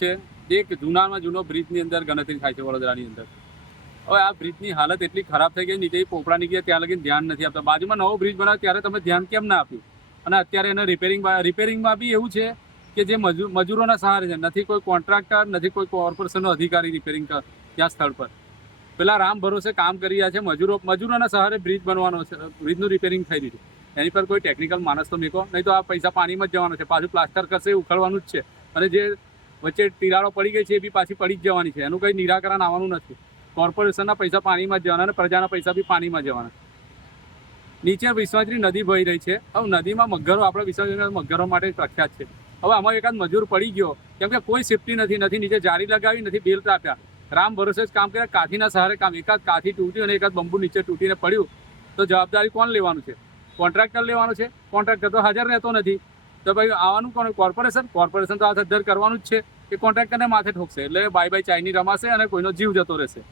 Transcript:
છે, એક જૂનામાં જૂનો બ્રિજની અંદર ગણતરી થાય છે વડોદરાની અંદર. હવે આ બ્રિજની હાલત એટલી ખરાબ થઈ ગઈ, નીચે પોપડા નીકળ્યા ત્યાં લગીને ધ્યાન નથી આપતા. બાજુમાં નવો બ્રિજ બનાવ્યો ત્યારે તમે ધ્યાન કેમ ના આપ્યું? અને અત્યારે એને રિપેરિંગમાં બી એવું છે કે જે મજૂરોના સહારે છે, નથી કોઈ કોન્ટ્રાક્ટર, નથી કોઈ કોર્પોરેશનનો અધિકારી રિપેરિંગ ત્યાં સ્થળ પર. પેલા રામ ભરોસે કામ કરી રહ્યા છે, મજૂરોના સહારે બ્રિજ બનવાનો છે, બ્રિજનું રિપેરિંગ થઈ રહ્યું છે. એની પર કોઈ ટેકનિકલ માણસ તો મેકો, નહીં તો આ પૈસા પાણીમાં જ જવાનો છે. પાછું પ્લાસ્ટર કરશે, ઉખડવાનું જ છે. અને જે વચ્ચે તિરાડો પડી ગઈ છે એ બી પાછી પડી જ જવાની છે. એનું કંઈ નિરાકરણ આવવાનું નથી. કોર્પોરેશનના પૈસા પાણીમાં જ જવાના અને પ્રજાના પૈસા બી પાણીમાં જવાના. નીચે વિશ્વાસની નદી વહી રહી છે. હવે નદીમાં મગરો, આપણે વિશ્વાસની મગરો માટે પ્રખ્યાત છે. હવે આમાં એકાદ મજૂર પડી ગયો, કેમ કે કોઈ સેફટી નથી નીચે જાળી લગાવી, નથી બેલ્ટ આપ્યા, રામ ભરોસે જ કામ કર્યા, કાઠીના સહારે કામ. એકાદ કાઠી તૂટ્યું અને એકાદ બંબુ નીચે તૂટીને પડ્યું તો જવાબદારી કોણ લેવાનું છે? કોન્ટ્રાક્ટર લેવાનું છે. કોન્ટ્રાક્ટર તો હાજર રહેતો નથી, તો ભાઈ આવવાનું કોણ? કોર્પોરેશન તો આ સદ્ધર કરવાનું જ છે કે કોન્ટ્રાક્ટરને માથે ઠોકશે. એટલે બાય ચાઇની રમાશે અને કોઈનો જીવ જતો રહેશે.